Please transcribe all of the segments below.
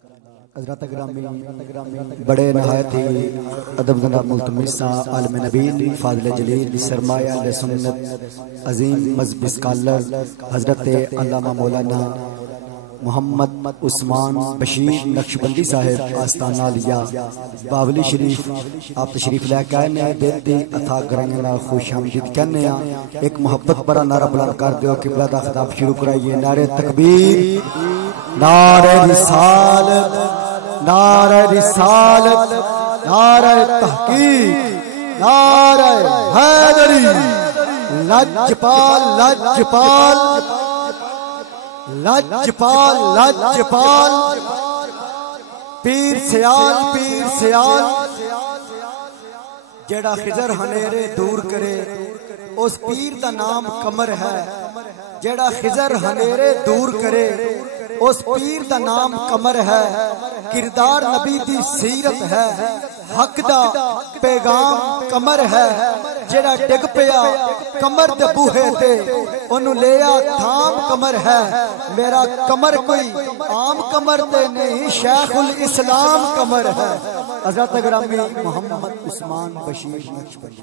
حضرت گرامی بڑے نہایت ہی ادب جناب ملتمس عالم نبیل فاضل جلیل سرمایہ اہل سنت عظیم مذہبی اسکالر حضرت علامہ مولانا محمد عثمان بشیر نقشبندی صاحب آستانہ عالیہ باولی شریف آپ تشریف لے کے آئے نے بےتی اتھا گرائینا خوش آمدید کہنے ہیں ایک محبت برا نعرہ بلند کر دیو قبلہ دا خطاب شروع کرائیے نعرہ تکبیر نعرہ رسالت نعرہ رسالت نعرہ تحقیق نعرہ حیدری لجپال لجپال لجپال لجپال پیر سیال جیڑا خضر ہنیرے دور کرے اس پیر دا نام قمر ہے جیڑا خضر ہنیرے دور کرے اس پیر دا نام قمر ہے کردار نبی دی سیرت ہے حق دا پیغام قمر ہے جیڑا ڈگ پیا قمر دے بوہے تے انہوں لیا تھام قمر ہے میرا قمر کوئی عام قمر تے نہیں شیخ الاسلام قمر ہے حضرت گرامی محمد عثمان بشیر نقشبندی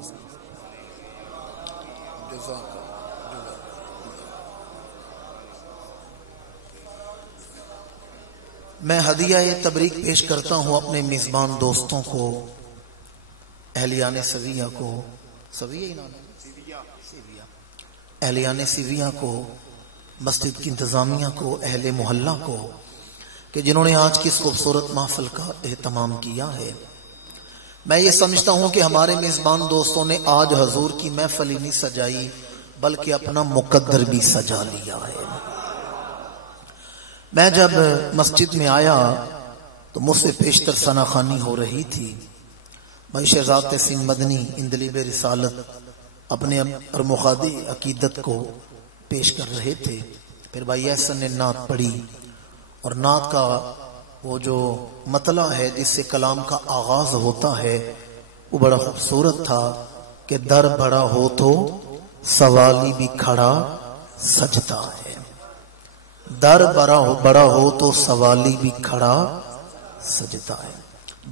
میں ہدیہ تبریک پیش کرتا ہوں اپنے میزبان دوستوں کو اہلیان سویہ کو اہلیان سویہ کو مسجد کی انتظامیہ کو اہل محلہ کو کہ جنہوں نے آج کی اس خوبصورت محفل کا اہتمام کیا ہے میں یہ سمجھتا ہوں کہ ہمارے میزبان دوستوں نے آج حضور کی محفل ہی نہیں سجائی بلکہ اپنا مقدر بھی سجا لیا ہے میں جب مسجد میں آیا تو مجھ سے پیشتر ثنا خوانی ہو رہی تھی بھائی شہزاد تحسین مدنی اندلیب رسالت اپنے ارمخادی عقیدت کو پیش کر رہے تھے پھر بھائی احسن نے نعت پڑھی اور نعت کا وہ جو مطلع ہے جس سے کلام کا آغاز ہوتا ہے وہ بڑا خوبصورت تھا کہ در بڑا ہو تو سوالی بھی کھڑا سجتا ہے در بڑا ہو تو سوالی بھی کھڑا سجتا ہے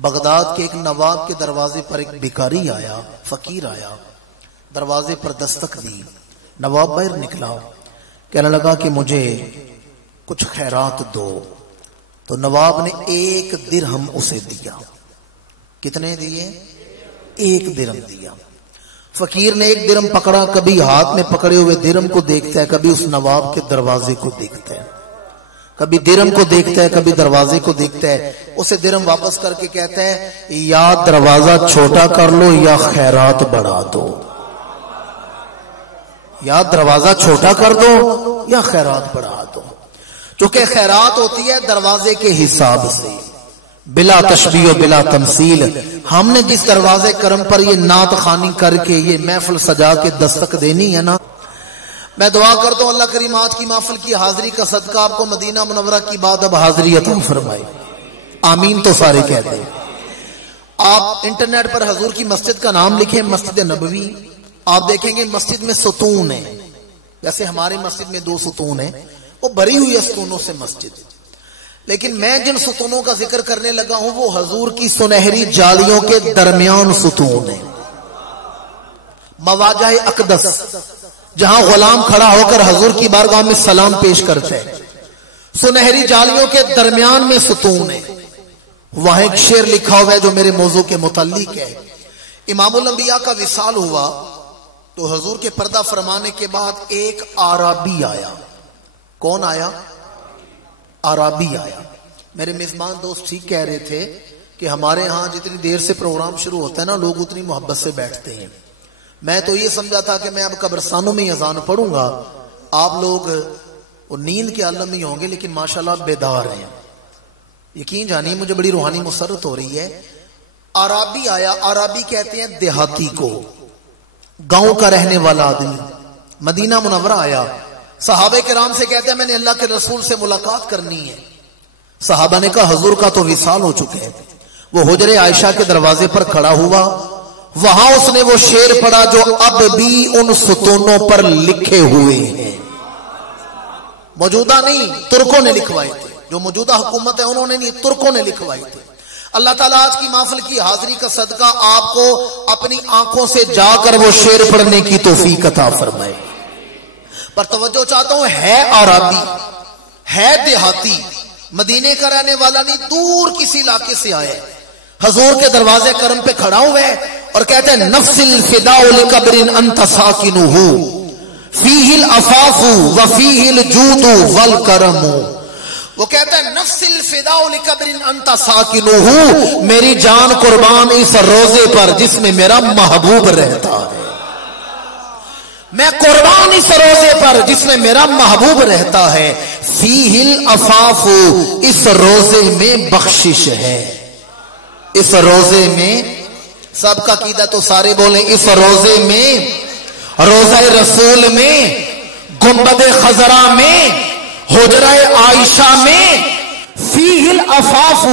بغداد کے ایک نواب کے دروازے پر ایک بھکاری آیا فقیر آیا دروازے پر دستک دی نواب باہر نکلا کہنے لگا کہ مجھے کچھ خیرات دو تو نواب نے 1 درہم اسے دیا کتنے دیے 1 درہم دیا فقیر نے 1 درہم پکڑا کبھی ہاتھ میں پکڑے ہوئے درہم کو دیکھتا ہے کبھی اس نواب کے دروازے کو دیکھتا ہے کبھی درہم کو دیکھتا ہے کبھی دروازے کو دیکھتا ہے اسے درہم واپس کر کے کہتا ہے یا دروازہ چھوٹا کر لو یا خیرات بڑھا دو یا دروازہ چھوٹا کر دو یا خیرات بڑھا دو چونکہ خیرات ہوتی ہے دروازے کے حساب سے بلا تشبیہ و بلا تمثیل ہم نے جس دروازے کرم پر یہ نعت خوانی کر کے یہ محفل سجا کے دستک دینی ہے نا میں دعا کرتا ہوں اللہ کریم آج کی محفل کی حاضری کا صدقہ آپ کو مدینہ منورہ کی بعد اب حاضری عطا فرمائے آمین تو سارے کہتے ہیں آپ انٹرنیٹ پر حضور کی مسجد کا نام لکھیں مسجد نبوی آپ دیکھیں گے مسجد میں ستون ہے جیسے ہماری مسجد میں 2 ستون ہیں وہ بھری ہوئی ستونوں سے مسجد لیکن میں جن ستونوں کا ذکر کرنے لگا ہوں وہ حضور کی سنہری جالیوں کے درمیان ستون ہیں مواجہ اقدس جہاں غلام کھڑا ہو کر حضور کی بارگاہ میں سلام پیش کرتے ہیں سنہری جالیوں کے درمیان میں ستون ہے وہاں ایک شعر لکھا ہوا ہے جو میرے موضوع کے متعلق ہے امام الانبیاء کا وصال ہوا تو حضور کے پردہ فرمانے کے بعد ایک عربی آیا کون آیا عربی آیا میرے میزبان دوست ٹھیک کہہ رہے تھے کہ ہمارے ہاں جتنی دیر سے پروگرام شروع ہوتا ہے نا لوگ اتنی محبت سے بیٹھتے ہیں میں تو یہ سمجھا تھا کہ میں اب قبرستانوں میں اذان پڑھوں گا آپ لوگ وہ نیند کے عالم میں ہوں گے لیکن ماشاءاللہ بیدار ہیں یقین جانیے مجھے بڑی روحانی مسرت ہو رہی ہے عربی آیا عربی کہتے ہیں دیہاتی کو گاؤں کا رہنے والا آدمی مدینہ منورہ آیا صحابہ کرام سے کہتے ہیں میں نے اللہ کے رسول سے ملاقات کرنی ہے صحابہ نے کہا حضور کا تو وصال ہو چکے ہیں وہ حجرے عائشہ کے دروازے پر کھڑا ہوا وہاں اس نے وہ شعر پڑھا جو اب بھی ان ستونوں پر لکھے ہوئے ہیں موجودہ نہیں ترکوں نے لکھوائے تھے جو موجودہ حکومت ہے انہوں نے نہیں، ترکوں نے لکھوائی تھی۔ اللہ تعالیٰ آج کی محفل کی حاضری کا صدقہ آپ کو اپنی آنکھوں سے جا کر وہ شعر پڑھنے کی توفیق عطا فرمائے۔ پر توجہ چاہتا ہوں، ہے عربی، ہے دیہاتی، مدینے کا رہنے والا نہیں، دور کسی علاقے سے آیا ہے، حضور کے دروازے کرم پہ کھڑا ہوا ہے اور کہتے ہیں نفس الفداء لقبر انت ساکنہ فیہ العفاف وفیہ الجود والکرم۔ وہ کہتا ہے نفس الفداء لقبر انت ساکنہ، میری جان قربان اس روزے پر جس میں میرا محبوب رہتا ہے، میں قربان اس روزے پر جس میں میرا محبوب رہتا ہے۔ فیہ العفاف، اس روزے میں بخشش ہے، اس روزے میں سب کا عقیدہ تو سارے بولیں، اس روزے میں، روزہ رسول میں، گنبد خضرا میں، حجرہ عائشہ میں، فیہ العفاف،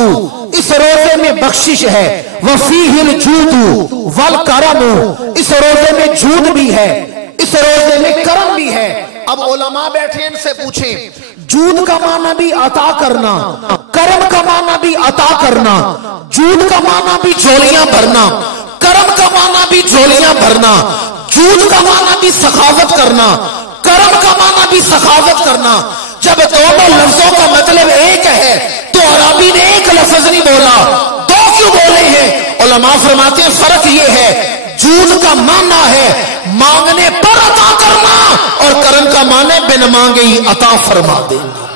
اس روزے میں بخشش ہے، وفیہ الجود والکرم، اس روزے میں جود بھی ہے، اس روزے میں کرم بھی ہے۔ اب علماء بیٹھے ان سے پوچھیں، جود کا معنی بھی عطا کرنا، کرم کا معنی بھی عطا کرنا، جود کا معنی بھی جھولیاں بھرنا، کرم کا معنی بھی جھولیاں بھرنا، جود کا معنی بھی سخاوت کرنا، کرم کا معنی بھی سخاوت کرنا۔ جب دونوں لفظوں کا مطلب ایک ہے تو عربی نے ایک لفظ نہیں بولا، دو کیوں بولے ہیں؟ علماء فرماتے ہیں فرق یہ ہے، جود کا معنی ہے مانگنے پر عطا کرنا، اور کرم کا معنی بن مانگے ہی عطا فرما دینا۔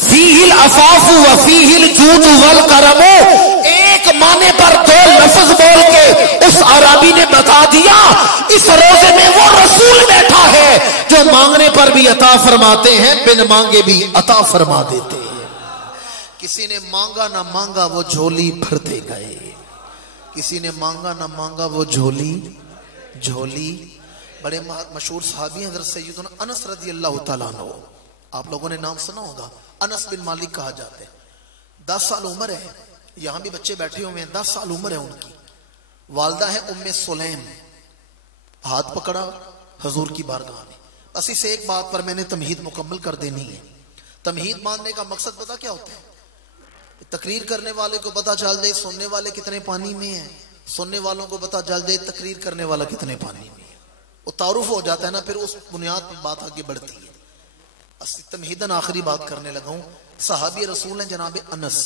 فیہ العفاف وفیہ الجود والکرم، ایک معنی پر دو لفظ بول کے اس عربی نے بتا دیا اس روزے میں وہ رسول بیٹھا ہے جو مانگنے پر بھی عطا فرماتے ہیں، بن مانگے بھی عطا فرما دیتے ہیں۔ کسی نے مانگا نہ مانگا وہ جھولی بھرتے گئے، کسی نے مانگا نہ مانگا وہ جھولی۔ بڑے مشہور صحابی ہیں حضرت سیدنا انس رضی اللہ تعالیٰ عنہ، آپ لوگوں نے نام سنا ہوگا، انس بن مالک کہا جاتا ہے۔ 10 سال عمر ہے، یہاں بھی بچے بیٹھے ہوئے ہیں، 10 سال عمر ہے ان کی۔ والدہ ہے ام سلیم، ہاتھ پکڑا حضور کی بارگاہ میں۔ بس اسے ایک بات پر میں نے تمہید مکمل کر دینی ہے۔ تمہید ماننے کا مقصد پتا کیا ہوتا ہے؟ تقریر کرنے والے کو پتا چل جائے سننے والے کتنے پانی میں ہیں، سننے والوں کو پتا چل جائے تقریر کرنے والا کتنے پانی میں ہے، وہ تعارف ہو جاتا ہے نا، پھر اس بنیاد پر بات آگے بڑھتی ہے۔ تمہیدن آخری بات کرنے لگا ہوں۔ صحابی رسول ہیں جناب انس،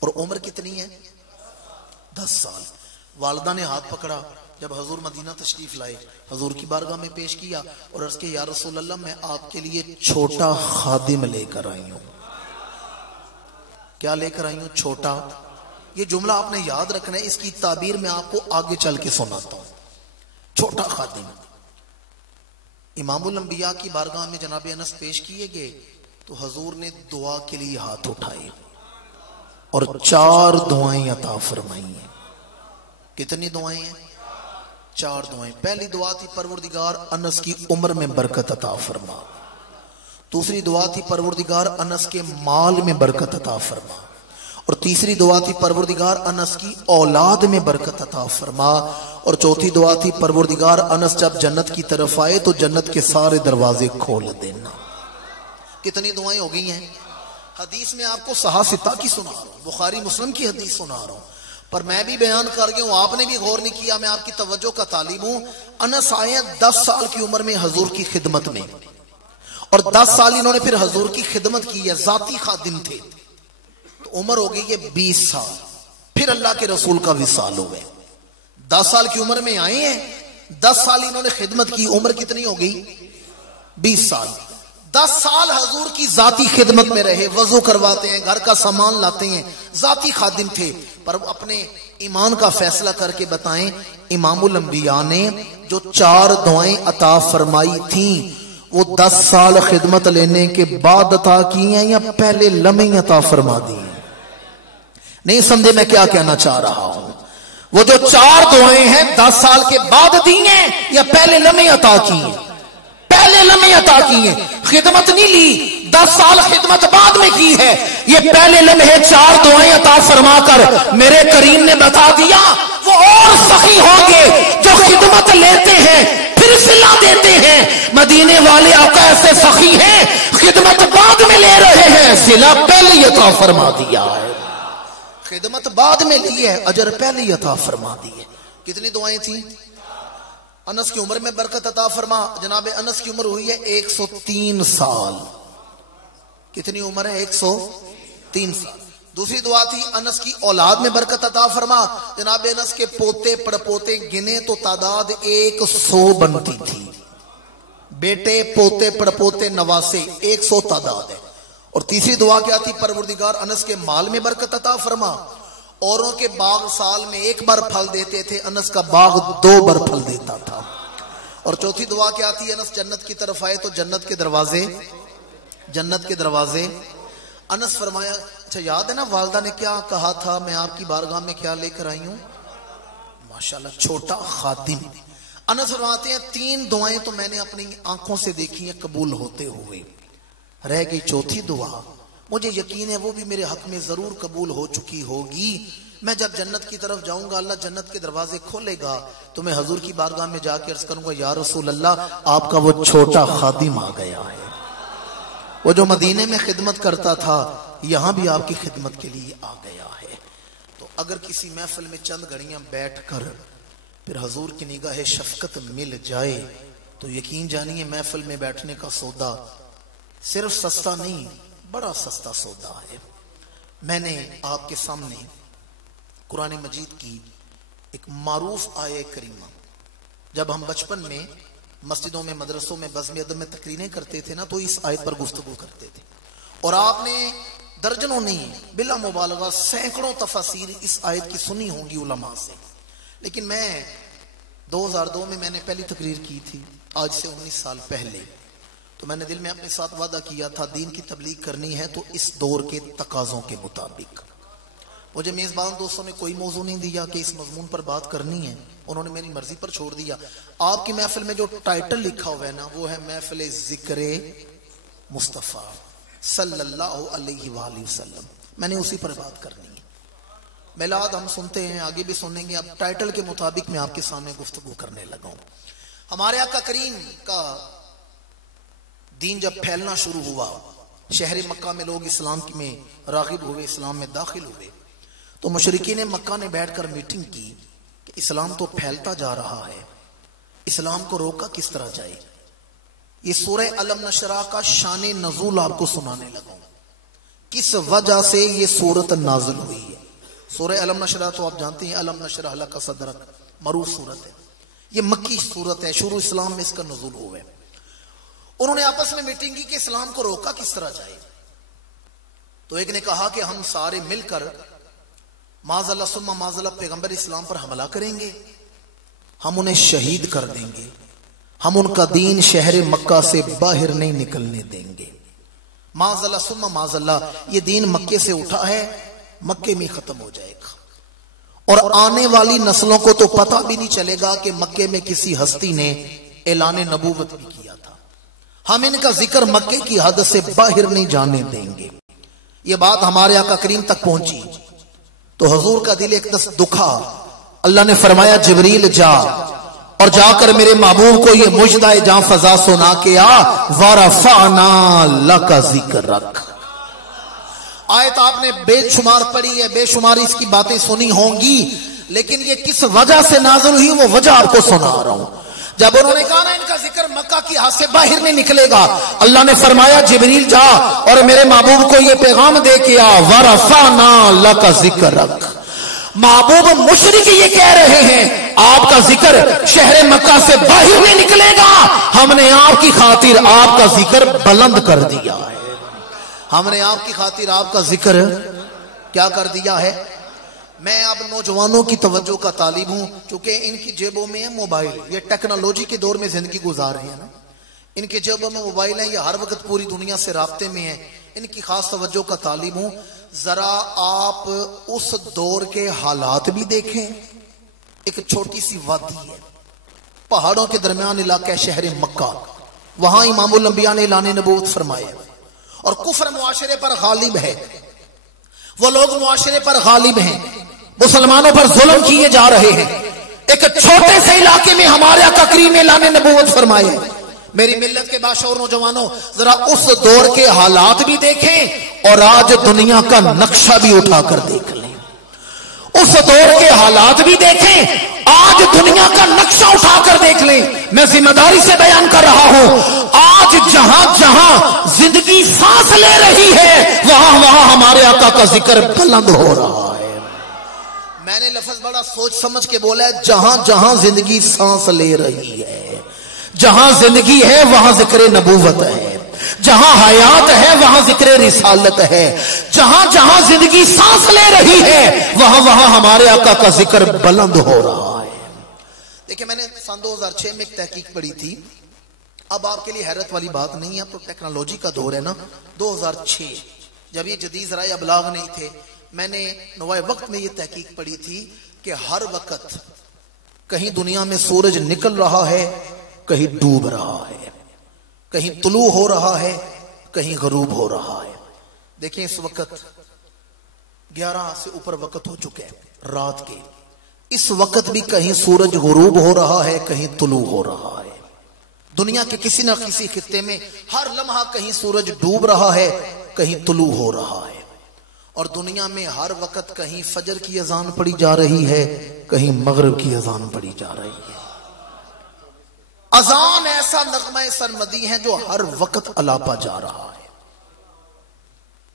اور عمر کتنی ہے؟ 10 سال۔ والدہ نے ہاتھ پکڑا، جب حضور مدینہ تشریف لائے حضور کی بارگاہ میں پیش کیا اور عرض کہ یا رسول اللہ میں آپ کے لیے چھوٹا خادم لے کر آئی ہوں۔ کیا لے کر آئی ہوں؟ چھوٹا۔ یہ جملہ آپ نے یاد رکھنا ہے، اس کی تعبیر میں آپ کو آگے چل کے سناتا ہوں۔ چھوٹا خادم۔ امام الانبیاء کی بارگاہ میں جناب انس پیش کیے گئے تو حضور نے دعا کے لیے ہاتھ اٹھائے اور 4 دعائیں عطا فرمائی ہیں۔ کتنی دعائیں ہیں؟ 4 دعائیں۔ پہلی دعا تھی پروردگار انس کی عمر میں برکت عطا فرما، دوسری دعا تھی پروردگار انس کے مال میں برکت عطا فرما، اور تیسری دعا تھی پروردگار انس کی اولاد میں برکت عطا فرما، اور چوتھی دعا تھی پروردگار انس جب جنت کی طرف آئے تو جنت کے سارے دروازے کھول دینا۔ کتنی دعائیں ہو گئی ہیں؟ حدیث میں آپ کو صحافتہ کی سنا رہا ہوں، بخاری مسلم کی حدیث سنا رہا ہوں، پر میں بھی بیان کر گیا ہوں، آپ نے بھی غور نہیں کیا، میں آپ کی توجہ کا طالب ہوں۔ انس آئے 10 سال کی عمر میں حضور کی خدمت میں، اور 10 سال انہوں نے پھر حضور کی خدمت کی ہے، ذاتی خادم تھے، تو عمر ہو گئی ہے 20 سال۔ پھر اللہ کے رسول کا وصال ہو گئے، 10 سال کی عمر میں آئے ہیں، 10 سال انہوں نے خدمت کی، عمر کتنی ہو گئی؟ 20 سال۔ 10 سال حضور کی ذاتی خدمت میں رہے، وضو کرواتے ہیں، گھر کا سامان لاتے ہیں، ذاتی خادم تھے، پر اپنے ایمان کا فیصلہ کر کے بتائیں امام الانبیاء نے جو 4 دعائیں عطا فرمائی تھیں وہ 10 سال خدمت لینے کے بعد عطا کی ہیں یا پہلے لمحے عطا فرما دی ہیں؟ نہیں سمجھے میں کیا کہنا چاہ رہا ہوں؟ وہ جو 4 دعائیں ہیں 10 سال کے بعد دی ہیں یا پہلے لمحے عطا کی ہیں؟ پہلے لمحے عطا کی ہیں، خدمت نہیں لی، 10 سال خدمت بعد میں کی ہے۔ یہ پہلے لمحے 4 دعائیں عطا فرما کر میرے کریم نے بتا دیا وہ اور سخی ہوں گے جو خدمت لیتے ہیں پھر صلہ دیتے ہیں۔ مدینے والے آقا ایسے سخی ہیں، خدمت بعد میں لے رہے ہیں، صلہ پہلے عطا فرما دیا ہے. خدمت بعد میں لی ہے، اجر پہلے عطا فرما دی ہے. کتنی دعائیں تھیں؟ انس کی عمر میں برکت عطا فرما. جناب انس کی عمر ہوئی ہے 103 سال. کتنی عمر ہے؟ 103 سال. دوسری دعا تھی انس کی اولاد میں برکت عطا فرما. جناب انس کے پوتے پڑپوتے گنے تو تعداد 100 بنتی تھی. بیٹے پوتے پڑپوتے نواسے 100 تعداد ہے. اور تیسری دعا کیا تھی؟ پروردگار انس کے مال میں برکت عطا فرما. اوروں کے باغ سال میں 1 بار پھل دیتے تھے، انس کا باغ 2 بار پھل دیتا تھا. اور چوتھی دعا کیا تھی؟ انس جنت کی طرف آئے تو جنت کے دروازے. انس فرمایا اچھا یاد ہے نا والدہ نے کیا کہا تھا، میں آپ کی بارگاہ میں کیا لے کر آئی ہوں؟ ماشاءاللہ چھوٹا خادم. انس فرماتے ہیں 3 دعائیں تو میں نے اپنی آنکھوں سے دیکھی ہیں قبول ہوتے ہوئے، رہ گئی چوتھی دعا. مجھے یقین ہے وہ بھی میرے حق میں ضرور قبول ہو چکی ہوگی. میں جب جنت کی طرف جاؤں گا، اللہ جنت کے دروازے کھولے گا تو میں حضور کی بارگاہ میں جا کے عرض کروں گا یا رسول اللہ آپ کا وہ چھوٹا خادم آ گیا ہے، وہ جو مدینے میں خدمت کرتا تھا یہاں بھی آپ کی خدمت کے لیے آ گیا ہے. تو اگر کسی محفل میں چند گھڑیاں بیٹھ کر پھر حضور کی نگاہ شفقت مل جائے تو یقین جانیے محفل میں بیٹھنے کا سودا صرف سستا نہیں، بڑا سستا سودا ہے. میں نے آپ کے سامنے قرآن مجید کی ایک معروف آیہ کریمہ، جب ہم بچپن میں مسجدوں میں مدرسوں میں بزم ادب میں تقریریں کرتے تھے نا تو اس آیت پر گفتگو کرتے تھے، اور آپ نے درجنوں نہیں بلا مبالغہ سینکڑوں تفاسیر اس آیت کی سنی ہوں گی علماء سے. لیکن میں 2002 میں نے پہلی تقریر کی تھی، آج سے 19 سال پہلے. تو میں نے دل میں اپنے ساتھ وعدہ کیا تھا دین کی تبلیغ کرنی ہے تو اس دور کے تقاضوں کے مطابق. مجھے میزبان دوستوں نے کوئی موضوع نہیں دیا کہ اس مضمون پر بات کرنی ہے، انہوں نے میری مرضی پر چھوڑ دیا. آپ کی محفل میں جو ٹائٹل لکھا ہوا ہے نا وہ ہے محفل ذکر مصطفیٰ صلی اللہ علیہ وآلہ وسلم. میں نے اسی پر بات کرنی ہے. میلاد ہم سنتے ہیں، آگے بھی سنیں گے. اب ٹائٹل کے مطابق میں آپ کے سامنے گفتگو کرنے لگا ہوں. ہمارے آقا کریم کا دین جب پھیلنا شروع ہوا، شہر مکہ میں لوگ اسلام میں راغب ہوئے، اسلام میں داخل ہوئے، تو مشرکین مکہ نے بیٹھ کر میٹنگ کی کہ اسلام تو پھیلتا جا رہا ہے، اسلام کو روکا کس طرح جائے. یہ سورہ علم نشرح کا شان نزول آپ کو سنانے لگا، کس وجہ سے یہ سورت نازل ہوئی ہے. سورہ علم نشرح تو آپ جانتے ہیں، علم نشرح لک صدرک، معروف سورت ہے. یہ مکی سورت ہے، شروع اسلام میں اس کا نزول ہوا ہے. انہوں نے آپس میں میٹنگ کی کہ اسلام کو روکا کس طرح جائے. تو ایک نے کہا کہ ہم سارے مل کر معاذ اللہ ثم معاذ اللہ پیغمبر اسلام پر حملہ کریں گے، ہم انہیں شہید کر دیں گے، ہم ان کا دین شہر مکہ سے باہر نہیں نکلنے دیں گے. معاذ اللہ ثم معاذ اللہ، یہ دین مکے سے اٹھا ہے، مکے میں ختم ہو جائے گا، اور آنے والی نسلوں کو تو پتہ بھی نہیں چلے گا کہ مکے میں کسی ہستی نے اعلان نبوت بھی کیا تھا. ہم ان کا ذکر مکے کی حد سے باہر نہیں جانے دیں گے. یہ بات ہمارے آقا کریم تک پہنچی تو حضور کا دل ایک دس دکھا. اللہ نے فرمایا جبریل جا اور جا کر میرے محبوب کو یہ مجدہ جاں فضا سنا کے آ، وَرَفَعْنَا لَكَ ذِكْرَكَ. آیت آپ نے بے شمار پڑھی ہے، بے شمار اس کی باتیں سنی ہوں گی، لیکن یہ کس وجہ سے نازل ہوئی وہ وجہ آپ کو سنا رہا ہوں. جب انہوں نے کہا نا ان کا ذکر مکہ کی حد سے باہر نہیں نکلے گا، اللہ نے فرمایا جبریل جا اور میرے محبوب کو یہ پیغام دے کے آ، وَرَفَعْنَا لَكَ ذِكْرَكَ. محبوب مشرک یہ کہہ رہے ہیں آپ کا ذکر شہر مکہ سے باہر نہیں نکلے گا، ہم نے آپ کی خاطر آپ کا ذکر بلند کر دیا ہے. ہم نے آپ کی خاطر آپ کا ذکر کیا کر دیا ہے. میں اب نوجوانوں کی توجہ کا طالب ہوں، چونکہ ان کی جیبوں میں ہے موبائل، یہ ٹیکنالوجی کے دور میں زندگی گزار رہے ہیں نا، ان کی جیبوں میں موبائل ہیں، یہ ہر وقت پوری دنیا سے رابطے میں ہیں. ان کی خاص توجہ کا طالب ہوں. ذرا آپ اس دور کے حالات بھی دیکھیں. ایک چھوٹی سی وادی ہے، پہاڑوں کے درمیان علاقہ ہے شہر مکہ، وہاں امام الانبیاء نے اعلان نبوت فرمایا، اور کفر معاشرے پر غالب ہے، وہ لوگ معاشرے پر غالب ہیں، مسلمانوں پر ظلم کیے جا رہے ہیں. ایک چھوٹے سے علاقے میں ہمارے آقا کریم نے اعلان نبوت فرمایا. میری ملت کے باشعور نوجوانوں ذرا اس دور کے حالات بھی دیکھیں اور آج دنیا کا نقشہ بھی اٹھا کر دیکھ لیں. اس دور کے حالات بھی دیکھیں, آج دنیا کا نقشہ اٹھا کر دیکھ لیں. میں ذمہ داری سے بیان کر رہا ہوں, آج جہاں جہاں زندگی سانس لے رہی ہے وہاں وہاں ہمارے آقا کا ذکر بلند ہو رہا ہے. میں نے لفظ بڑا سوچ سمجھ کے بولا ہے, جہاں جہاں زندگی سانس لے رہی ہے, جہاں زندگی ہے وہاں ذکر نبوت ہے, جہاں حیات ہے وہاں ذکر رسالت ہے, جہاں جہاں زندگی سانس لے رہی ہے وہاں وہاں ہمارے آقا کا ذکر بلند ہو رہا ہے. دیکھیں میں نے سن 2006 میں ایک تحقیق پڑھی تھی. اب آپ کے لیے حیرت والی بات نہیں ہے, اب تو ٹیکنالوجی کا دور ہے نا. 2006 جب یہ جدید ذرائع ابلاغ نہیں تھے, میں نے نوائے وقت میں یہ تحقیق پڑھی تھی کہ ہر وقت کہیں دنیا میں سورج نکل رہا ہے, کہیں ڈوب رہا ہے, کہیں طلوع ہو رہا ہے, کہیں غروب ہو رہا ہے. دیکھیں اس وقت 11 سے اوپر وقت ہو چکے ہیں رات کے, اس وقت بھی کہیں سورج غروب ہو رہا ہے, کہیں طلوع ہو رہا ہے. دنیا کے کسی نہ کسی خطے میں ہر لمحہ کہیں سورج ڈوب رہا ہے, کہیں طلوع ہو رہا ہے. اور دنیا میں ہر وقت کہیں فجر کی اذان پڑی جا رہی ہے, کہیں مغرب کی اذان پڑی جا رہی ہے. اذان ایسا نغمہ سرمدی ہے جو ہر وقت الاپا جا رہا ہے,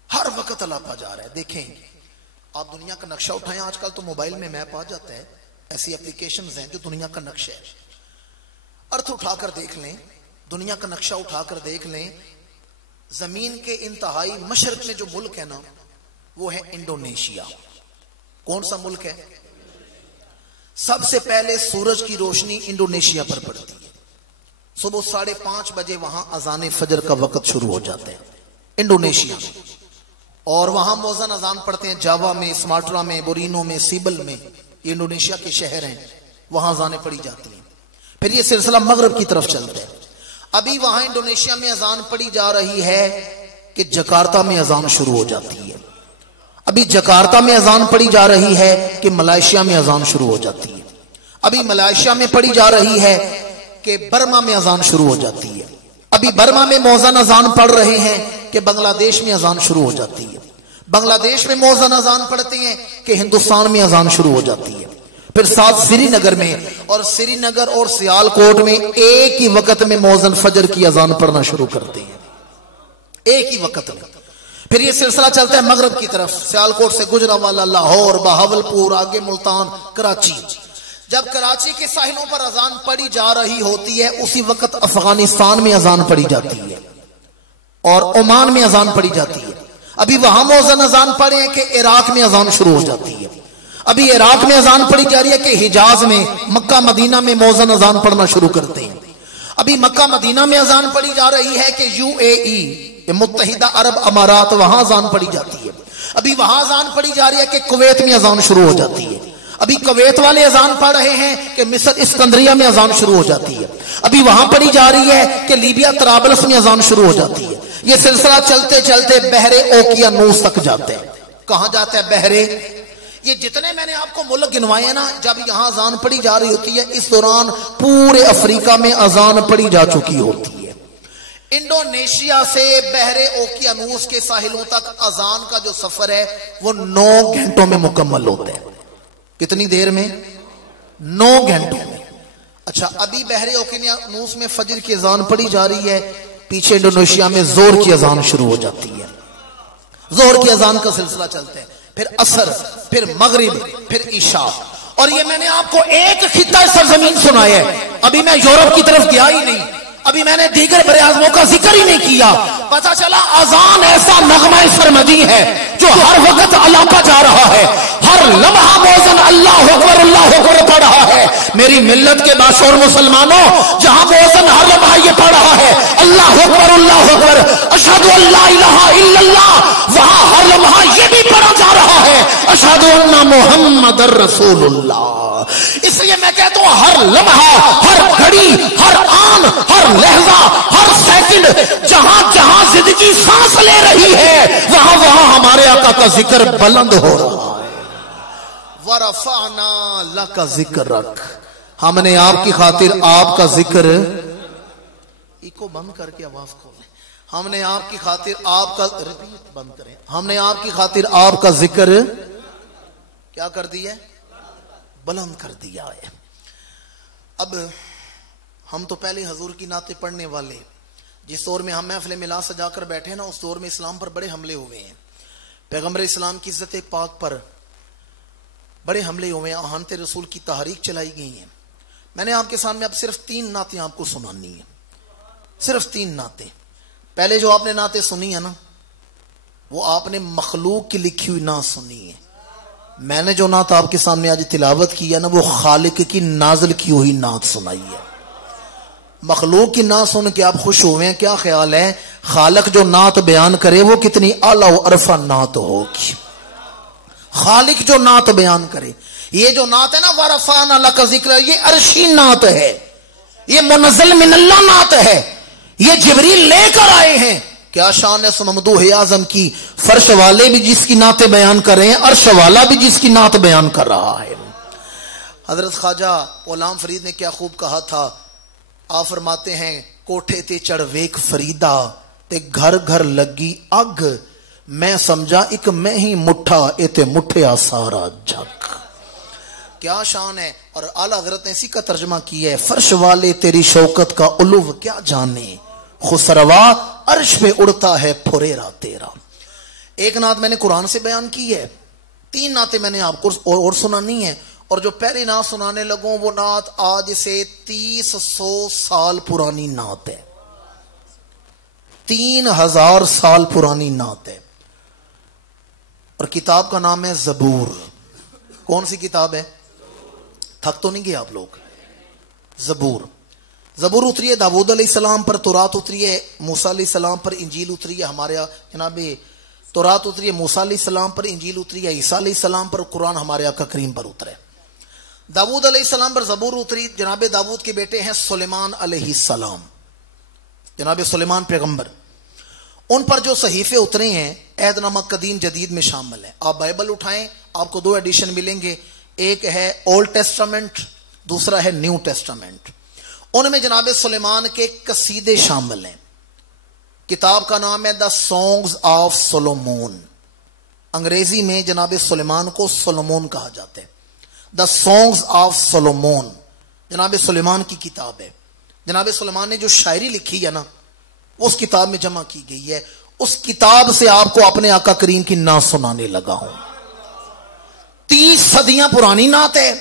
ہر وقت الاپا جا رہا ہے. دیکھیں آپ دنیا کا نقشہ اٹھائیں, آج کل تو موبائل میں میپ آ جاتا ہے, ایسی اپلیکیشنز ہیں جو دنیا کا نقشہ ہے. ارتھ اٹھا کر دیکھ لیں, دنیا کا نقشہ اٹھا کر دیکھ لیں, زمین کے انتہائی مشرق میں جو ملک ہے نا وہ ہے انڈونیشیا. کون سا ملک ہے؟ سب سے پہلے سورج کی روشنی انڈونیشیا پر پڑتی ہے. صبح 5:30 بجے وہاں اذان فجر کا وقت شروع ہو جاتا ہے انڈونیشیا میں, اور وہاں موزن اذان پڑھتے ہیں جاوا میں, سماٹرا میں, بورینو میں, سیبل میں. یہ انڈونیشیا کے شہر ہیں, وہاں اذانیں پڑھی جاتی ہیں. پھر یہ سلسلہ مغرب کی طرف چلتا ہے. ابھی وہاں انڈونیشیا میں اذان پڑھی جا رہی ہے کہ جکارتا میں اذان شروع ہو جاتی ہے. ابھی جکارتا میں اذان پڑھی جا رہی ہے کہ ملائیشیا میں اذان شروع ہو جاتی ہے. ابھی ملائیشیا میں پڑھی جا رہی ہے کہ برما میں اذان شروع ہو جاتی ہے. ابھی برما میں موزن اذان پڑھ رہے ہیں کہ بنگلہ دیش میں اذان شروع ہو جاتی ہے. بنگلہ دیش میں موزن اذان پڑھتے ہیں کہ ہندوستان میں اذان شروع ہو جاتی ہے. پھر ساتھ سری نگر میں, اور سری نگر اور سیال کوٹ میں ایک ہی وقت میں موزن فجر کی اذان پڑھنا شروع کرتے ہیں, ایک ہی وقت میں. پھر یہ سلسلہ چلتا ہے مغرب کی طرف, سیال کوٹ سے گجرانوالہ, لاہور, بہاولپور, آگے ملتان, کراچی. جب کراچی کے ساحلوں پر اذان پڑھی جا رہی ہوتی ہے اسی وقت افغانستان میں اذان پڑھی جاتی ہے اور عمان میں اذان پڑھی جاتی ہے. ابھی وہاں موزن اذان پڑھے ہیں کہ عراق میں اذان شروع ہو جاتی ہے. ابھی عراق میں اذان پڑھی جا رہی ہے کہ حجاز میں, مکہ مدینہ میں موزن اذان پڑھنا شروع کرتے ہیں. ابھی مکہ مدینہ میں اذان پڑھی جا رہی ہے کہ UAE, متحدہ عرب امارات, وہاں اذان پڑھی جاتی ہے. ابھی وہاں اذان پڑھی جا رہی ہے کہ کویت میں اذان شروع ہو جاتی ہے. ابھی کویت والے اذان پڑھ رہے ہیں کہ مصر اسکندریہ میں اذان شروع ہو جاتی ہے. ابھی وہاں پڑھی جا رہی ہے کہ لیبیا طرابلس میں اذان شروع ہو جاتی ہے. یہ سلسلہ چلتے چلتے بحر اوقیانوس تک جاتے ہیں. کہاں جاتا ہے بحر؟ یہ جتنے میں نے آپ کو ملک گنوائے ہیں نا, جب یہاں اذان پڑھی جا رہی ہوتی ہے اس دوران پورے افریقہ میں اذان پڑھی جا چکی ہوتی ہے. انڈونیشیا سے بحر اوقیانوس کے ساحلوں تک اذان کا جو سفر ہے وہ 9 گھنٹوں میں مکمل ہوتا ہے. کتنی دیر میں؟ 9 گھنٹوں میں. اچھا, ابھی بحر اوقیانوس میں فجر کی اذان پڑھی جا رہی ہے, پیچھے انڈونیشیا میں زور کی اذان شروع ہو جاتی ہے. زور کی اذان کا سلسلہ چلتا ہے, پھر عصر, پھر مغرب, پھر عشاء. اور یہ میں نے آپ کو ایک خطہ سرزمین سنایا ہے, ابھی میں یورپ کی طرف گیا ہی نہیں, ابھی میں نے دیگر بر اعظموں کا ذکر ہی نہیں کیا. پتا چلا اذان ایسا نغمہ سرمدی ہے جو ہر وقت علاقہ جا رہا ہے, ہر لمحہ موزن اللہ اکبر پڑھ رہا ہے. میری ملت کے باشعور مسلمانوں, جہاں موزن ہر لمحہ یہ پڑھ رہا ہے اللہ اکبر اشہد ان لا الہ الا اللہ, وہاں ہر لمحہ یہ بھی پڑھا جا رہا ہے اشہد ان محمد رسول اللہ. اس لیے میں کہتا ہوں ہر لمحہ, ہر گھڑی, ہر آن, ہر لحظہ, ہر سیکنڈ, جہاں جہاں زندگی سانس لے رہی ہے وہاں وہاں ہمارے آقا کا ذکر بلند ہو رہا ہے. وَرَفَعْنَا لَكَ ذِكْرَكَ, ہم نے آپ کی خاطر آپ کا ذکر ایکو بند کر کے آواز کھولیں. ہم نے آپ کی خاطر آپ کا ریپیٹ بند کریں. ہم نے آپ کی خاطر آپ کا ذکر کیا کر دیا ہے؟ بلند کر دیا ہے. اب ہم تو پہلے حضور کی نعتیں پڑھنے والے. جس دور میں ہم محفل میلاد سجا کر بیٹھے نا، اس دور میں اسلام پر بڑے حملے ہوئے ہیں. پیغمبر اسلام کی عزت پاک پر بڑے حملے ہوئے ہیں. آہانت رسول کی تحریک چلائی گئی ہیں. میں نے آپ کے سامنے اب صرف 3 نعتیں آپ کو سنانی ہیں. صرف 3 نعتیں. پہلے جو آپ نے نعتیں سنی ہے نا، وہ آپ نے مخلوق کی لکھی ہوئی نعت سنی ہے. میں نے جو نعت آپ کے سامنے آج تلاوت کی ہے نا، وہ خالق کی نازل کی ہوئی نعت سنائی ہے. مخلوق کی نعت سن کے آپ خوش ہوئے ہیں، کیا خیال ہے خالق جو نعت بیان کرے وہ کتنی اعلیٰ و عرفہ نعت ہوگی. خالق جو نعت بیان کرے، یہ جو نعت ہے نا وَرَفَعْنَا لَكَ ذِكْرَكَ، یہ عرشی نعت ہے، یہ منزل من اللہ نعت ہے، یہ جبریل لے کر آئے ہیں. کیا شان ہے ممدوح اعظم کی. فرش والے بھی جس کی نعتیں بیان کر رہے ہیں، عرش والا بھی جس کی نعت بیان کر رہا ہے. حضرت خواجہ غلام فرید نے کیا خوب کہا تھا. آپ فرماتے ہیں کوٹھے تے چڑھ ویک فریدا تے گھر گھر لگی اگ، میں سمجھا ایک میں ہی مٹھا اے تے مٹھیا سارا جگ. کیا شان ہے. اور اعلیٰ حضرت نے اسی کا ترجمہ کیا ہے، فرش والے تیری شوکت کا علو کیا جانے، خسروا عرش پہ اڑتا ہے پھریرا تیرا. ایک نعت میں نے قرآن سے بیان کی ہے. 3 نعتیں میں نے آپ کو اور سنانی ہے. اور جو پہلی نعت سنانے لگوں وہ نعت آج سے 300 سال پرانی نعت ہے. 3000 سال پرانی نعت ہے. اور کتاب کا نام ہے زبور. کون سی کتاب ہے؟ تھک تو نہیں گئے آپ لوگ؟ زبور. زبور اتری ہے داؤد علیہ السلام پر، تورات اتری ہے موسیٰ علیہ السلام پر، انجیل اتری ہے ہمارے جناب تورات اتری ہے موسیٰ علیہ السلام پر، انجیل اتری ہے عیسیٰ علیہ السلام پر، قرآن ہمارے آقا کریم پر اترے. داؤد علیہ السلام پر زبور اتری. جناب داؤد کے بیٹے ہیں سلیمان علیہ السلام، جناب سلیمان پیغمبر. ان پر جو صحیفے اترے ہیں عہد نامہ قدیم جدید میں شامل ہیں. آپ بائبل اٹھائیں، آپ کو 2 ایڈیشن ملیں گے. ایک ہے اولڈ ٹیسٹامنٹ، دوسرا ہے نیو ٹیسٹامنٹ. ان میں جناب سلیمان کے قصیدے شامل ہیں. کتاب کا نام ہے دا سانگز آف سولومون. انگریزی میں جناب سلیمان کو سولومون کہا جاتا ہے. دا سانگز آف سولومون جناب سلیمان کی کتاب ہے. جناب سلیمان نے جو شاعری لکھی ہے نا، اس کتاب میں جمع کی گئی ہے. اس کتاب سے آپ کو اپنے آقا کریم کی نعت سنانے لگا ہوں. 30 صدیاں پرانی نعت ہے.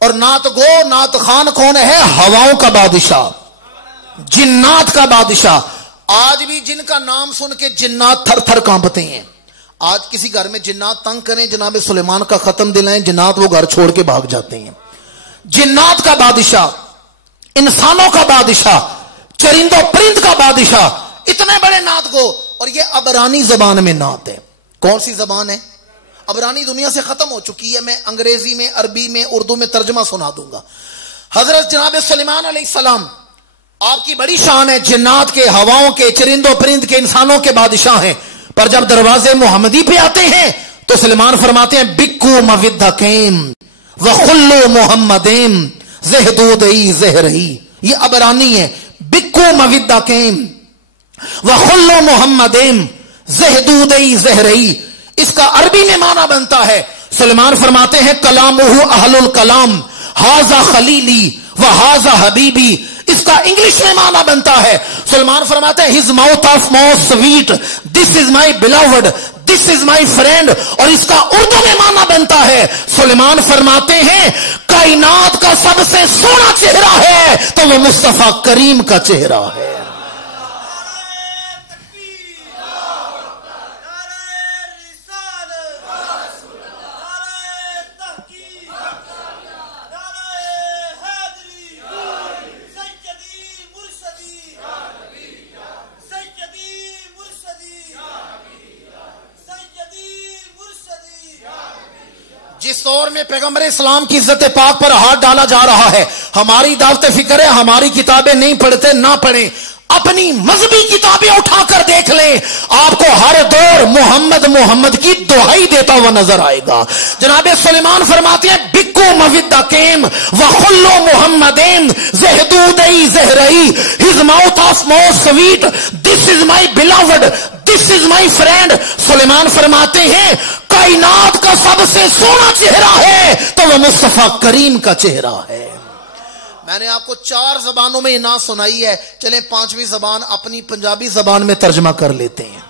اور نعت گو نعت خان کون ہے؟ ہواؤں کا بادشاہ، جنات کا بادشاہ. آج بھی جن کا نام سن کے جنات تھر تھر کانپتے ہیں. آج کسی گھر میں جنات تنگ کریں، جناب سلیمان کا ختم دلائیں، جنات وہ گھر چھوڑ کے بھاگ جاتے ہیں. جنات کا بادشاہ، انسانوں کا بادشاہ، چرندوں پرند کا بادشاہ، اتنے بڑے نعت گو. اور یہ عبرانی زبان میں نعت ہے. کون سی زبان ہے؟ عبرانی دنیا سے ختم ہو چکی ہے. میں انگریزی میں، عربی میں، اردو میں ترجمہ سنا دوں گا. حضرت جناب سلیمان علیہ السلام آپ کی بڑی شان ہے، جنات کے، ہواؤں کے، چرندوں پرند کے، انسانوں کے بادشاہ ہیں. پر جب دروازے محمدی پہ آتے ہیں تو سلیمان فرماتے ہیں بکو مودکیم وخلو محمدیم زہدودئی زہرئی. یہ عبرانی ہے. بکو مودکیم وخلو محمدیم زہدودئی زہرئی. اس کا عربی میں معنی بنتا ہے، سلیمان فرماتے ہیں کلامہ اہل الکلام ہاذا خلیلی و ہاذا حبیبی. اس کا انگلش میں معنی بنتا ہے، سلیمان فرماتے ہیں his mouth of most sweet, this is my beloved, this is my friend. اور اس کا اردو میں معنی بنتا ہے، سلیمان فرماتے ہیں کائنات کا سب سے سونا چہرہ ہے تو وہ مصطفیٰ کریم کا چہرہ ہے. جس دور میں پیغمبر اسلام کی عزت پاک پر ہاتھ ڈالا جا رہا ہے، ہماری دعوت فکر ہے ہماری کتابیں نہیں پڑھتے نہ پڑھیں. اپنی مذہبی کتابیں اٹھا کر دیکھ لیں، آپ کو ہر دور محمد محمد کی دہائی دیتا ہوا نظر آئے گا۔ جناب سلیمان فرماتے ہیں بکو مودہ came وخلو محمدین زہدودئی زہرئی his mouth of most sweet this is my beloved this is my friend۔ سلیمان فرماتے ہیں کائنات کا سب سے سونا چہرہ ہے تو وہ مصطفیٰ کریم کا چہرہ ہے۔ میں نے آپ کو 4 زبانوں میں یہ نعت سنائی ہے، چلیں 5ویں زبان اپنی پنجابی زبان میں ترجمہ کر لیتے ہیں،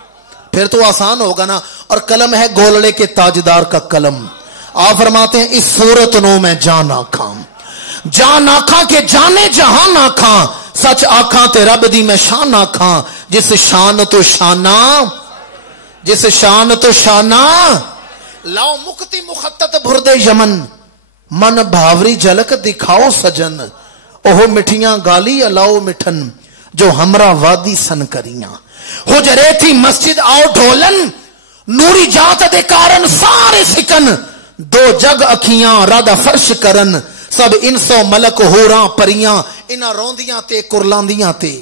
پھر تو آسان ہوگا نا۔ اور قلم ہے گولڑے کے تاجدار کا قلم۔ آپ فرماتے ہیں اس صورت نو میں جان آکھاں، جان آکھاں کے جانے جہان آکھاں، سچ آکھاں تے رب دی میں شان آکھاں، جس شان تو شانہ جس شان تو شانہ لاؤ مکتی مخطط بھردے یمن، من بھاوری جھلک دکھاؤ سجن، اوہ مٹھیاں گالی الاؤ مٹھن جو ہمرا وادی سن کریاں، حجرے تھی مسجد آؤ ڈھولن، نوری جات دے کارن سارے سکن، 2 جگ اکھیاں رادہ فرش کرن، سب انسو ملک ہوراں پریاں، انہاں روندیاں تے کرلاندیاں تے،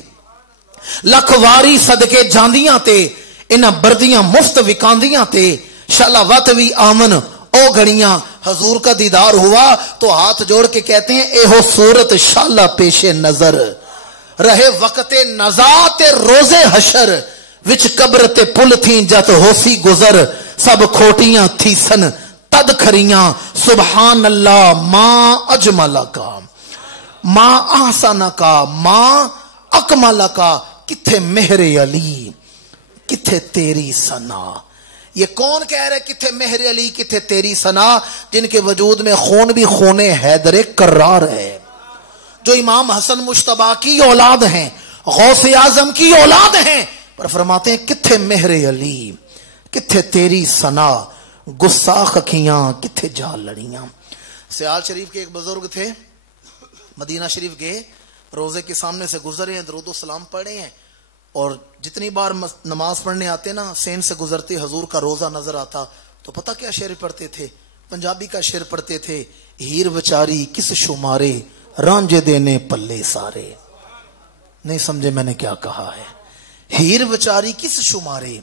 لکھ واری صدقے جاندیاں تے، انہاں بردیاں مفت وکاندیاں تے، شالا وط وی آمن او گھڑیاں۔ حضور کا دیدار ہوا تو ہاتھ جوڑ کے کہتے ہیں اے ہو صورت شالا پیش نظر، رہے وقت نزات روز حشر، وچ قبر تے پل تھی جت ہوسی گزر، سب کھوٹیاں تھی سن تد کھریاں، سبحان اللہ ما اجملا کا ما احسن کا ما اکمل کا، کتھے مہر علی کتھے تیری ثنا۔ یہ کون کہہ رہے کتھے مہر علی کتھے تیری ثنا؟ جن کے وجود میں خون بھی خون حیدر کرار ہے، جو امام حسن مجتبی کی اولاد ہیں، غوث اعظم کی اولاد ہیں، پر فرماتے ہیں کتھے مہر علی کتھے تیری ثنا، گستاخ اکھیاں کتھے جا لڑیاں۔ سیال شریف کے ایک بزرگ تھے، مدینہ شریف گئے، روزے کے سامنے سے گزرے ہیں، درود و سلام پڑھے ہیں، اور جتنی بار نماز پڑھنے آتے نا سین سے گزرتے حضور کا روزہ نظر آتا تو پتہ کیا شعر پڑھتے تھے؟ پنجابی کا شعر پڑھتے تھے، ہیر وچاری کس شمارے رانجے دینے پلے سارے۔ نہیں سمجھے میں نے کیا کہا ہے؟ ہیر وچاری کس شمارے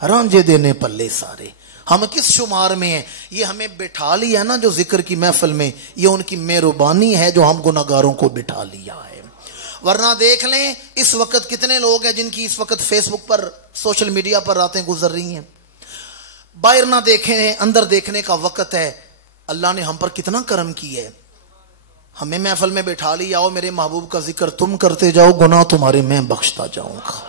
رانجے دینے پلے سارے۔ ہم کس شمار میں ہیں؟ یہ ہمیں بٹھا لیا نا جو ذکر کی محفل میں، یہ ان کی مہربانی ہے جو ہم گناہگاروں کو بٹھا لیا ہے۔ ورنہ دیکھ لیں اس وقت کتنے لوگ ہیں جن کی اس وقت فیس بک پر سوشل میڈیا پر راتیں گزر رہی ہیں، باہر نہ دیکھیں اندر دیکھنے کا وقت ہے۔ اللہ نے ہم پر کتنا کرم کی ہے، ہمیں محفل میں بٹھا لیا، آؤ میرے محبوب کا ذکر تم کرتے جاؤ، گناہ تمہارے میں بخشتا جاؤں گا۔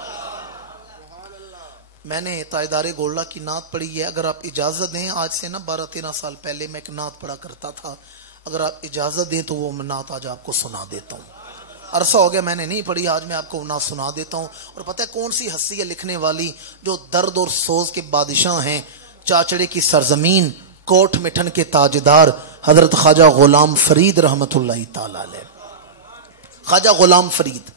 میں نے تاجدار گولڑا کی نعت پڑھی ہے، اگر آپ اجازت دیں، آج سے نا 12-13 سال پہلے میں ایک نعت پڑھا کرتا تھا، اگر آپ اجازت دیں تو وہ نعت آج آپ کو سنا دیتا ہوں۔ عرصہ ہو گیا میں نے نہیں پڑھی، آج میں آپ کو نعت سنا دیتا ہوں۔ اور پتہ ہے کون سی ہستی ہے لکھنے والی؟ جو درد اور سوز کے بادشاہ ہیں، چاچڑے کی سرزمین، کوٹ مٹھن کے تاجدار حضرت خواجہ غلام فرید رحمت اللہ تعالی علیہ۔ خواجہ غلام فرید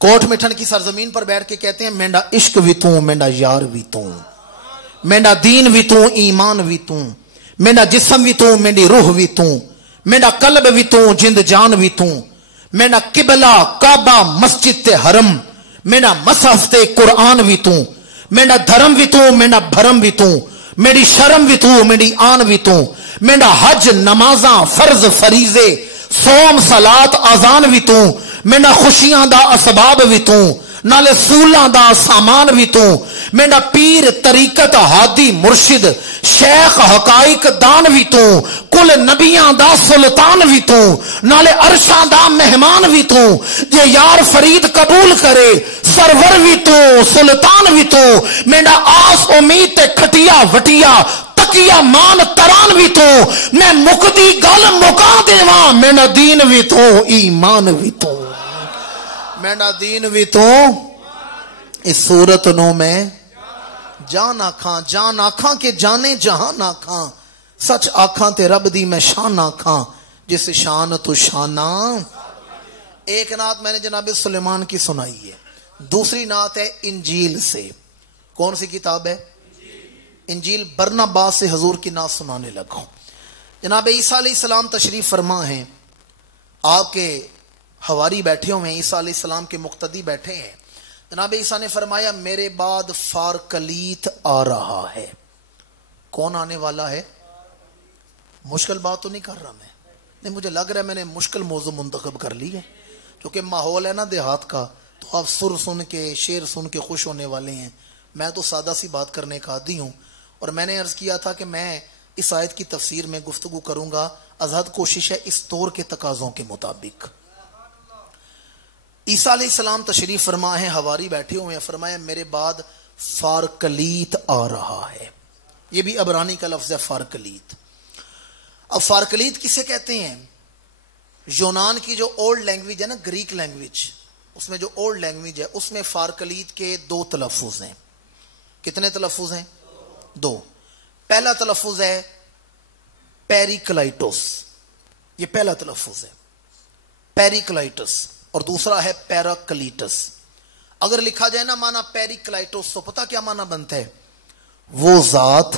کوٹ مٹھن کی سرزمین پر بیٹھ کے کہتے ہیں مینڈا عشق بھی توں، مینڈا یار بھی توں، مینڈا دین بھی توں، ایمان بھی توں، مینڈا جسم بھی توں، مینڈی روح بھی توں، مینڈا قلب بھی توں، جند جان بھی توں، مینڈا قبلہ کعبہ مسجد تے حرم، مینڈا مصحف تے قرآن بھی توں، مینڈا دھرم بھی توں، مینڈا بھرم بھی توں، میری شرم بھی توں، میری آن بھی توں، مینڈا حج نمازاں فرض فریضے سوم صلات آزان بھی توں، مینڈا خوشیاں دا اسباب بھی توں، نالے سولاں دا سامان بھی توں، مینڈا پیر طریقت ہادی مرشد شیخ حقائق دان بھی توں، کل نبیاں دا سلطان بھی توں، نالے عرشاں دا مہمان بھی توں، جے یار فرید قبول کرے سرور بھی توں، سلطان بھی توں، مینڈا آس امید تے کھٹیا وٹیا تکیا مان تران بھی توں، میں مکدی گل مکا دیواں، مینڈا دین بھی توں، ایمان بھی توں، مینڈا دین بھی توں، اس صورت نو میں جان آکھاں، جان آکھاں کے جانے جہان آکھاں، سچ آکھاں تے رب دی میں شان آکھاں، جس شان تو شانہ۔ ایک نعت میں نے جناب سلیمان کی سنائی ہے، دوسری نعت ہے انجیل سے۔ کون سی کتاب ہے؟ انجیل۔ برناباس سے حضور کی نعت سنانے لگا۔ جناب عیسیٰ علیہ السلام تشریف فرما ہیں، آپ کے حواری بیٹھے ہوئے ہیں، عیسیٰ علیہ السلام کے مقتدی بیٹھے ہیں، جناب عیسیٰ نے فرمایا میرے بعد فارکلیت آ رہا ہے. کون آنے والا ہے؟ مشکل بات تو نہیں کر رہا میں، نہیں مجھے لگ رہا ہے میں نے مشکل موضوع منتخب کر لی ہے، کیونکہ ماحول ہے نا دیہات کا، تو آپ سر سن کے شعر سن کے خوش ہونے والے ہیں. میں تو سادہ سی بات کرنے کا عادی ہوں، اور میں نے عرض کیا تھا کہ میں اس آیت کی تفسیر میں گفتگو کروں گا. ازحد کوشش ہے اس دور کے تقاضوں کے مطابق. عیسیٰ علیہ السلام تشریف فرما ہے، حواری بیٹھے ہوئے ہیں، فرمایا میرے بعد فارکلیت آ رہا ہے. یہ بھی عبرانی کا لفظ ہے فارکلیت. اب فارکلیت کسے کہتے ہیں؟ یونان کی جو اولڈ لینگویج ہے نا، گریک لینگویج، اس میں جو اولڈ لینگویج ہے اس میں فارکلیت کے دو تلفظ ہیں. کتنے تلفظ ہیں؟ دو. پہلا تلفظ ہے پیریکلائٹوس، یہ پہلا تلفظ ہے پیریکلائٹس، اور دوسرا ہے پیراکلیٹس. اگر لکھا جائے نا مانا پیریکلائٹوس تو پتہ کیا مانا بنتا ہے؟ وہ ذات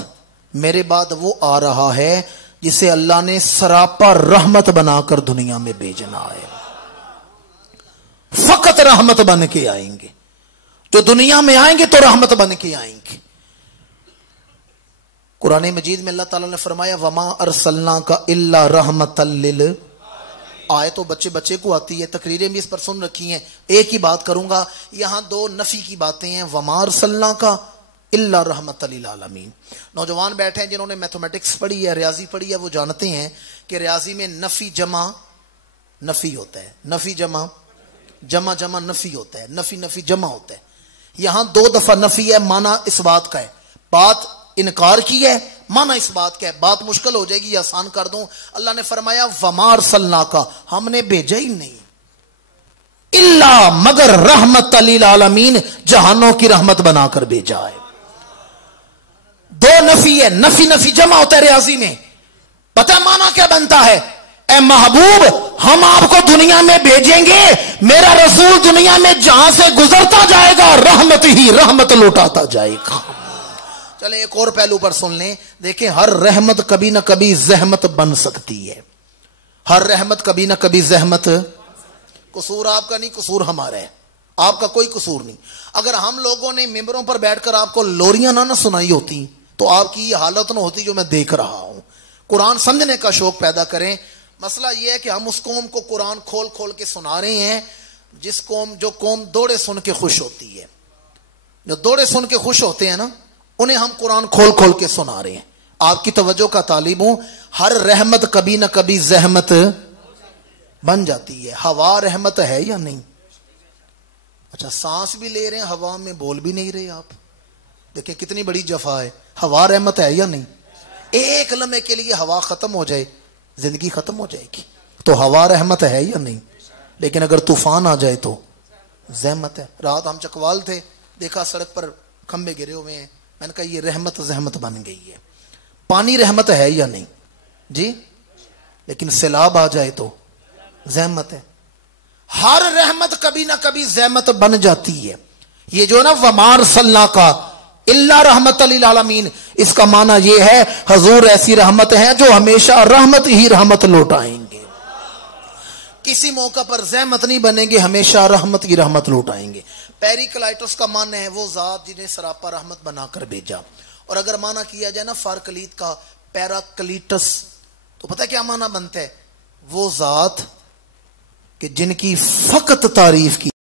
میرے بعد وہ آ رہا ہے جسے اللہ نے سراپا رحمت بنا کر دنیا میں بھیجنا ہے. فقط رحمت بن کے آئیں گے، جو دنیا میں آئیں گے تو رحمت بن کے آئیں گے. قرآن مجید میں اللہ تعالیٰ نے فرمایا وما ارسلناک الا رحمتا لل. آئے تو بچے بچے کو آتی ہے، تقریریں بھی اس پر سن رکھی ہیں. ایک ہی بات کروں گا، یہاں دو نفی کی باتیں ہیں. وما ارسلناک الا رحمتا للعالمین. نوجوان بیٹھے ہیں جنہوں نے میتھمیٹکس پڑھی ہے، ریاضی پڑھی ہے، وہ جانتے ہیں کہ ریاضی میں نفی جمع نفی ہوتا ہے، نفی جمع جمع جمع نفی ہوتا ہے، نفی نفی جمع ہوتا ہے. یہاں دو دفعہ نفی ہے، معنی اس بات کا ہے. بات انکار کی ہے، معنی اس بات کا ہے. بات مشکل ہو جائے گی، آسان کر دوں. اللہ نے فرمایا وما ارسلناک، ہم نے بھیجا ہی نہیں، الا مگر رحمت للعالمین، جہانوں کی رحمت بنا کر بھیجا ہے. دو نفی ہے، نفی نفی جمع ہوتا ہے ریاضی میں. پتہ معنی کیا بنتا ہے؟ اے محبوب ہم آپ کو دنیا میں بھیجیں گے، میرا رسول دنیا میں جہاں سے گزرتا جائے گا رحمت ہی رحمت لوٹاتا جائے گا. چلیں ایک اور پہلو پر سن لیں. دیکھیں ہر رحمت کبھی نہ کبھی زحمت بن سکتی ہے، ہر رحمت کبھی نہ کبھی زحمت. قصور آپ کا نہیں، قصور ہمارا ہے، آپ کا کوئی قصور نہیں. اگر ہم لوگوں نے ممبروں پر بیٹھ کر آپ کو لوریاں نہ سنائی ہوتی تو آپ کی یہ حالت نہ ہوتی جو میں دیکھ رہا ہوں. قرآن سمجھنے کا شوق پیدا کریں. مسئلہ یہ ہے کہ ہم اس قوم کو قرآن کھول کھول کے سنا رہے ہیں جو قوم دوڑے سن کے خوش ہوتی ہے. جو دوڑے سن کے خوش ہوتے ہیں نا، انہیں ہم قرآن کھول کھول کے سنا رہے ہیں. آپ کی توجہ کا طالب ہوں. ہر رحمت کبھی نہ کبھی زحمت بن جاتی ہے. ہوا رحمت ہے یا نہیں؟ اچھا سانس بھی لے رہے ہیں، ہوا میں بول بھی نہیں رہے آپ. دیکھیں کتنی بڑی جفا ہے. ہوا رحمت ہے یا نہیں؟ ایک لمحے کے لیے ہوا ختم ہو جائے زندگی ختم ہو جائے گی. تو ہوا رحمت ہے یا نہیں؟ لیکن اگر طوفان آ جائے تو زحمت ہے. رات ہم چکوال تھے، دیکھا سڑک پر کھمبے گرے ہوئے ہیں. میں نے کہا یہ رحمت زحمت بن گئی ہے. پانی رحمت ہے یا نہیں جی؟ لیکن سیلاب آ جائے تو زحمت ہے. ہر رحمت کبھی نہ کبھی زحمت بن جاتی ہے. یہ جو نا وما ارسلناک الا رحمت للعالمین، اس کا معنی یہ ہے حضور ایسی رحمت ہے جو ہمیشہ رحمت ہی رحمت لوٹائیں گے. کسی موقع پر زحمت نہیں بنیں گے، ہمیشہ رحمت کی رحمت لوٹائیں گے. پیریکلائٹس کا معنی ہے وہ ذات جنہیں سراپا رحمت بنا کر بھیجا. اور اگر معنی کیا جائے نا فارکلیت کا، پیراکلیٹس، تو پتہ کیا معنی بنتا ہے؟ وہ ذات کہ جن کی فقط تعریف کی